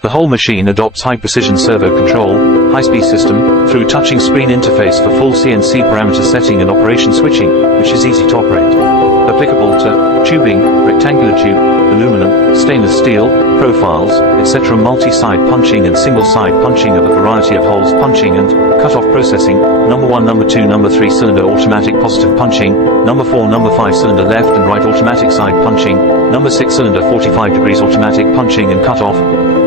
The whole machine adopts high-precision servo control, high-speed system, through touching screen interface for full CNC parameter setting and operation switching, which is easy to operate. Applicable to tubing, rectangular tube, aluminum, stainless steel, profiles, etc. multi-side punching and single-side punching of a variety of holes punching and cut-off processing, number 1, number 2, number 3 cylinder automatic positive punching, number 4, number 5 cylinder left and right automatic side punching, number 6 cylinder 45 degrees automatic punching and cut-off,